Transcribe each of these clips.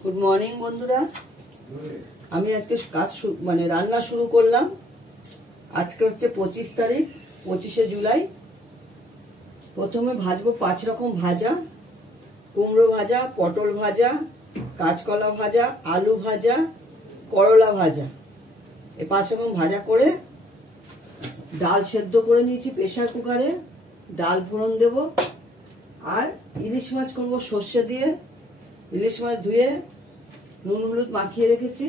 Good morning বন্ধুরা। আমি আজকে কাজ মানে রান্না শুরু করলাম। আজকে হচ্ছে 25 তারিখ, 25শে জুলাই। প্রথমে ভাজবো 5 রকম ভাজা, কুমড়ো ভাজা, পটল ভাজা, কাঁচকলা ভাজা, আলু ভাজা, করলা ভাজা। এই 5 রকম ভাজা করে ডাল সেদ্ধ করে নিয়েছি প্রেসার কুকারে। ডাল ফোড়ন দেব আর ইলিশ মাছ করবো সর্ষে দিয়ে। ইলিশ মাছ ধুয়ে নুন হলুদ মাখিয়ে রেখেছি।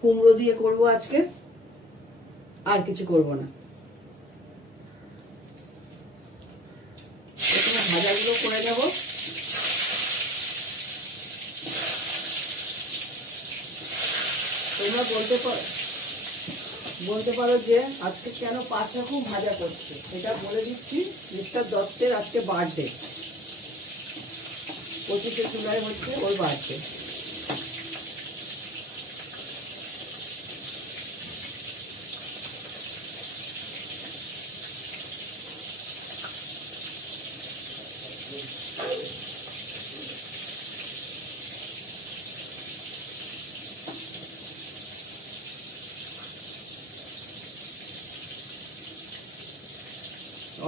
কুমড়ো দিয়ে করব আজকে, আর কিছু করব না। প্রথমে ভাজাগুলো করে নেব। তোমরা বলতে পারো যে আজকে কেন 5 রকম ভাজা করছে। এটা বলে দিচ্ছি, মিস্টার দত্তের আজকে বার্থডে। 25শে জুলাই হচ্ছে ওর বার্থডে।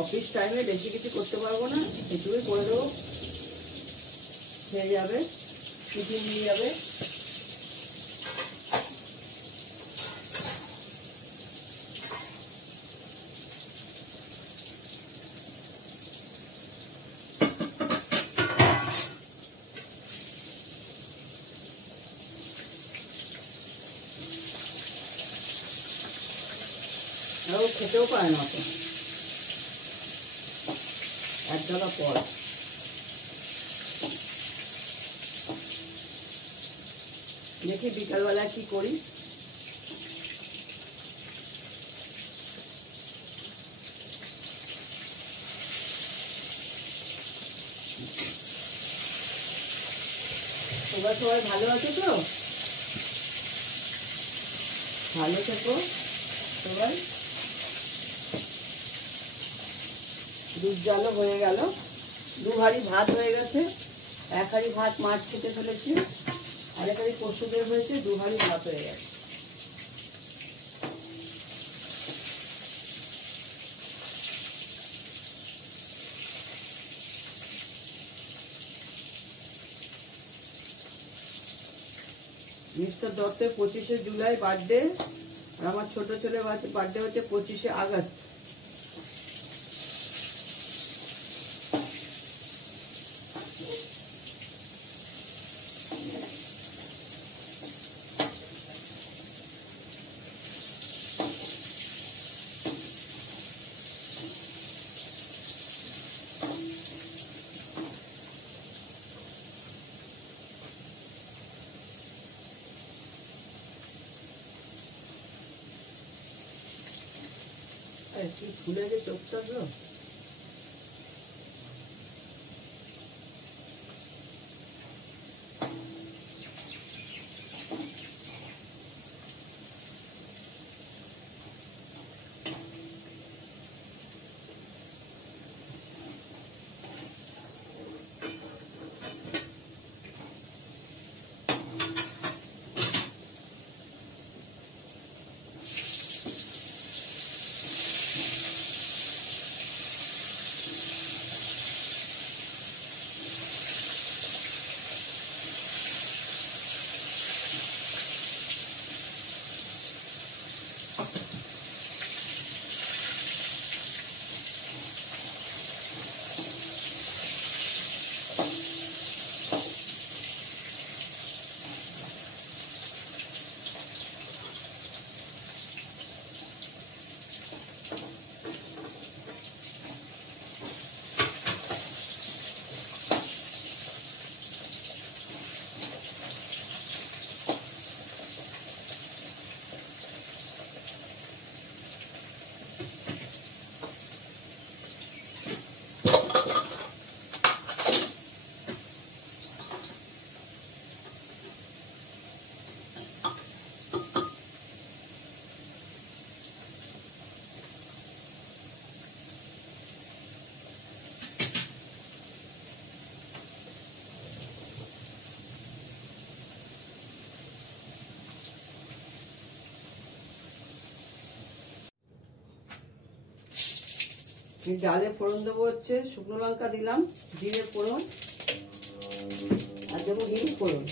অফিস টাইমে বেশি কিছু করতে পারবো না, এটুকুই করে দেবো, হয়ে যাবে, টিফিন নিয়ে যাবে। আর ও খেতেও পারে না, তো এক বেলা পর। দেখি বিকালবেলা কি করি। তোমরা সবাই ভালো আছো তো? ভালো থেকো সবাই। দুধ জালও হয়ে গেল, 2 হাঁড়ি ভাত হয়ে গেছে। 1 হাঁড়ি ভাত মাছ খেতে ফেলেছি, আর 1 হাঁড়ি পশুদের হয়েছে, 2 হাঁড়ি ভাত হয়ে গেছে। মিস্টার দত্তের 25শে জুলাই বার্থডে, আর আমার ছোট ছেলের বার্থডে হচ্ছে 25শে আগস্ট। কি ফুলে যে চোখটা গো। ডালে ফোড়ন দেবো হচ্ছে শুকনো লঙ্কা দিলাম, জিরে ফোড়ন, আর দেবো হিং ফোড়ন।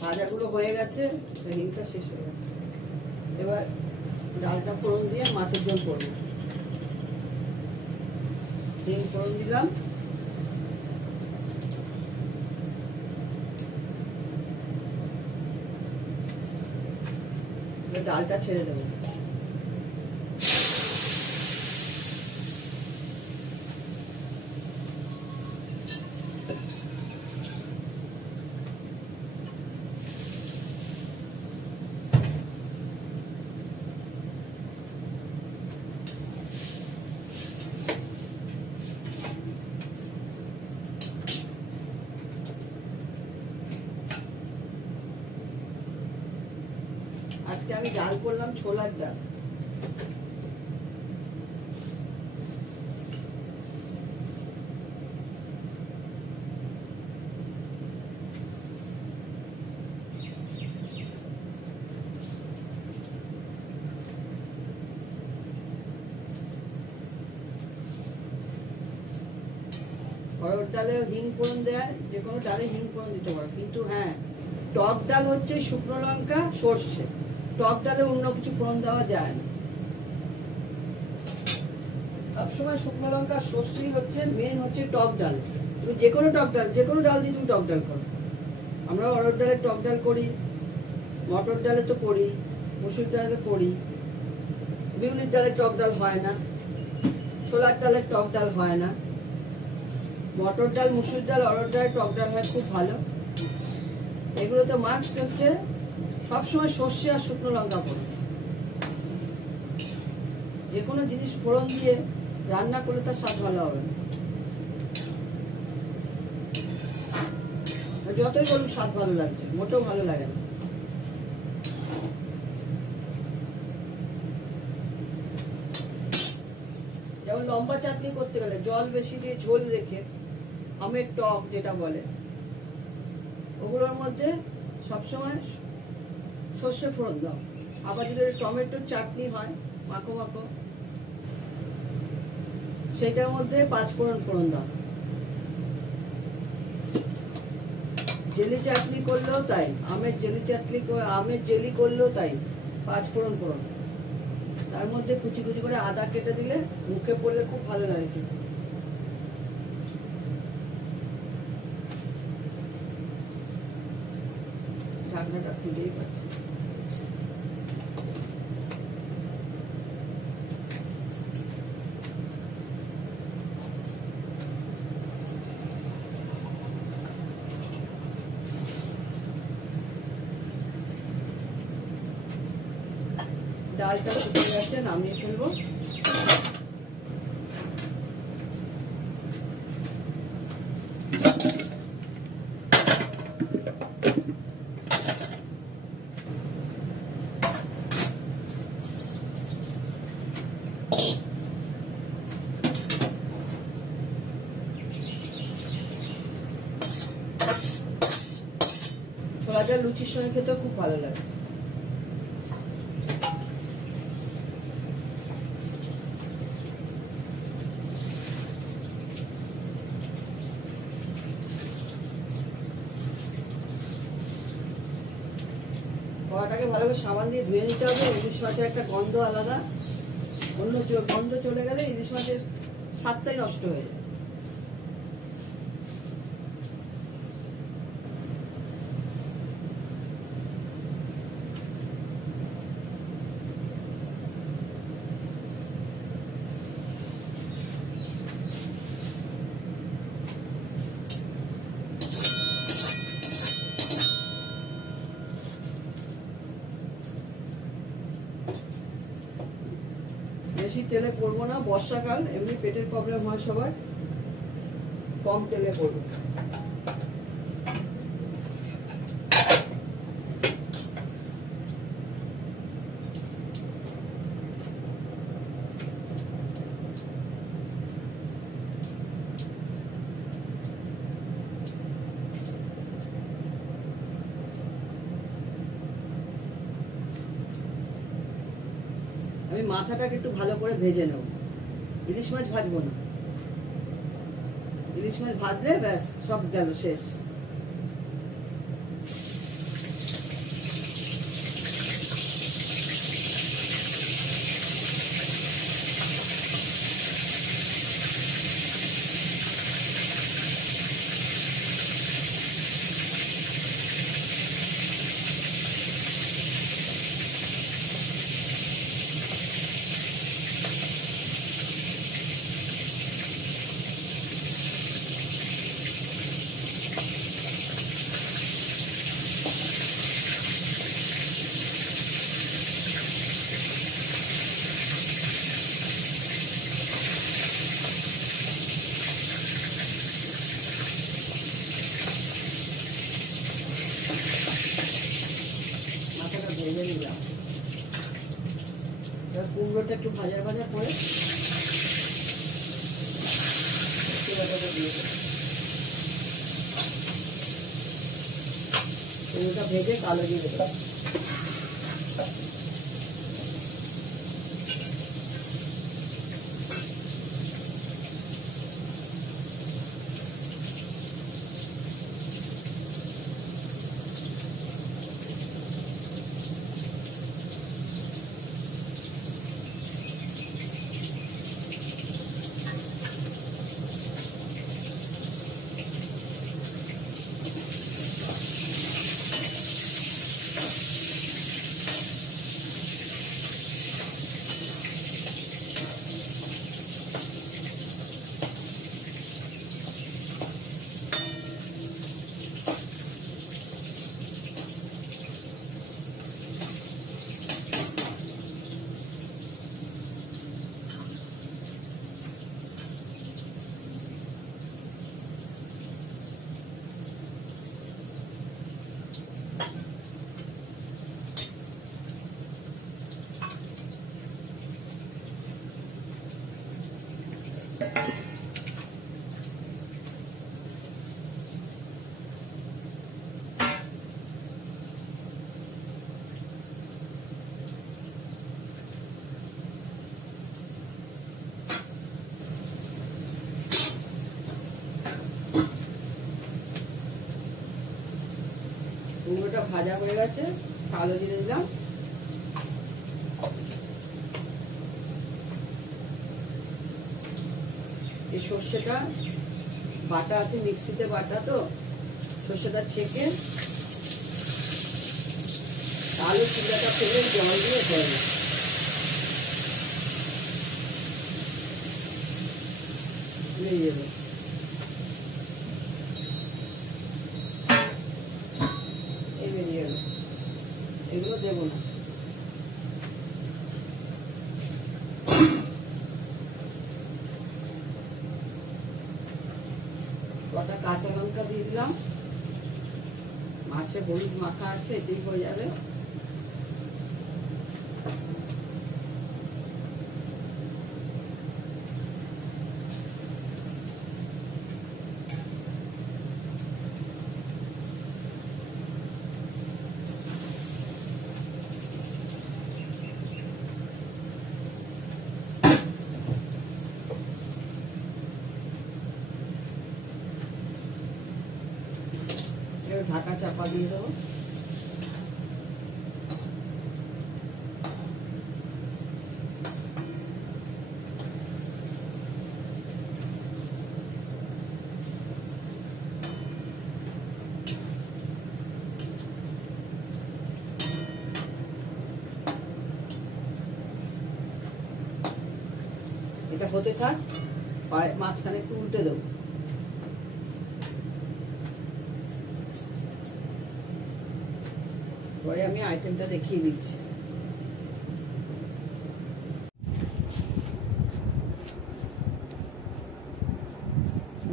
ভাজাগুলো হয়ে গেছে, হিংটা শেষ হয়ে গেছে। এবার ডালটা ফোড়ন দিয়ে মাছের ঝোল করবো। হিং ফোড়ন দিলাম, ডালটা ছেড়ে দেবো। আজকে আমি ডাল করলাম ছোলার ডাল। অরহর ডালে হিং ফোড়ন দেয়, যে কোনো ডালে হিং ফোড়ন দিতে পারো, কিন্তু হ্যাঁ টক ডাল হচ্ছে শুকনো লঙ্কা সর্ষে, টক ডালে অন্য কিছু ফোড়ন দেওয়া যায় না। সবসময় শুকনো লঙ্কা সর্ষেই হচ্ছে মেন, হচ্ছে টক ডাল। তুমি যে কোনো টক ডাল, যে কোনো ডাল দিয়ে তুমি টক ডাল করো। আমরা অরহর ডালে টক ডাল করি, মটর ডালে তো করি, মসুর ডালে করি, বিউলির ডালে টক ডাল হয় না, ছোলার ডালে টক ডাল হয় না। মটর ডাল, মসুর ডাল, অরহর ডালে টক ডাল হয় খুব ভালো। এগুলোতে মাস্ট হচ্ছে সবসময় সর্ষে আর শুকনো লঙ্কা ফোড়ন। যে কোনো জিনিস ফোড়ন দিয়ে রান্না করলে তার স্বাদ ভালো হবে না, যতই বলুন স্বাদ ভালো লাগছে, মোটেও ভালো লাগে না। যেমন লম্বা চাটনি করতে গেলে জল বেশি দিয়ে ঝোল রেখে, আমের টক যেটা বলে, ওগুলোর মধ্যে সবসময় সর্ষে ফোড়ন দাও। আবার যদি টমেটোর চাটনি হয় মাখো মাখো, সেটার মধ্যে 5 ফোড়ন ফোড়ন দাও। জেলি চাটনি করলেও তাই, আমের জেলি চাটনি, আমের জেলি করলেও তাই, 5 ফোড়ন ফোড়ন। তার মধ্যে কুচি কুচি করে আদা কেটে দিলে মুখে পড়লে খুব ভালো লাগে খেতে। ঢাকনাটা খুলেই পাচ্ছি। ডালটা শুকিয়ে গেছে, নামিয়ে ফেলবো। ছোলা ডাল লুচির সঙ্গে খেতেও খুব ভালো লাগে। কড়াটাকে ভালোভাবে সাবান দিয়ে ধুয়ে নিতে হবে। ইলিশ মাছের একটা গন্ধ আলাদা, অন্য গন্ধ চলে গেলে ইলিশ মাছের স্বাদটাই নষ্ট হয়ে যায়। বেশি তেলে করবো না, বর্ষাকাল, এমনি পেটের প্রবলেম হয় সবার, কম তেলে করবো। আমি মাথাটাকে একটু ভালো করে ভেজে নেব, ইলিশ মাছ ভাজবো না। ইলিশ মাছ ভাজলে ব্যাস সব গেল, শেষ। মাথাটা ভেজে নিলাম, এবার কুমড়োটা একটু ভাজা ভাজা করে কুমড়োটা দিয়ে দেবো। কুমড়োটা ভেজে কালো দিয়ে দেবো। কুমড়োটা ভাজা হয়ে গেছে, কালো জিরে দিলাম। এই সর্ষেটা বাটা আছে, মিক্সিতে বাটা, তো সর্ষেটা ছেঁকে আলু চিড়াটা ফেলে জল দিয়ে দেয় বেরিয়ে যাবে। এই বেরিয়ে গেল, এগুলো দেবো না। কটা কাঁচা লঙ্কা দিয়ে দিলাম, মাছে হলুদ মাখা আছে, এতেই হয়ে যাবে। ঢাকা চাপা দিয়ে দেবো। এটা হতে থাক, মাঝখানে একটু উল্টে দেবো। পরে আমি আইটেমটা দেখিয়ে দিচ্ছি।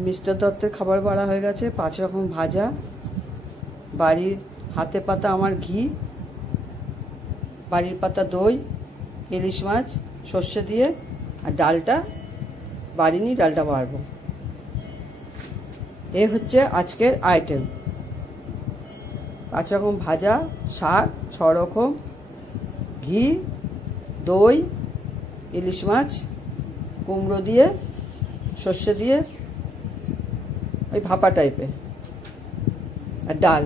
মিস্টার দত্তের খাবার বাড়া হয়ে গেছে, 5 রকম ভাজা, বাড়ির হাতে পাতা আমার ঘি, বাড়ির পাতা দই, ইলিশ মাছ সর্ষে দিয়ে, আর ডালটা বাড়িনি, ডালটা বাড়বো। এই হচ্ছে আজকের আইটেম। 5 রকম ভাজা, শাক 6 রকম, ঘি, দই, ইলিশ মাছ কুমড়ো দিয়ে সর্ষে দিয়ে ওই ভাপা টাইপের আর ডাল।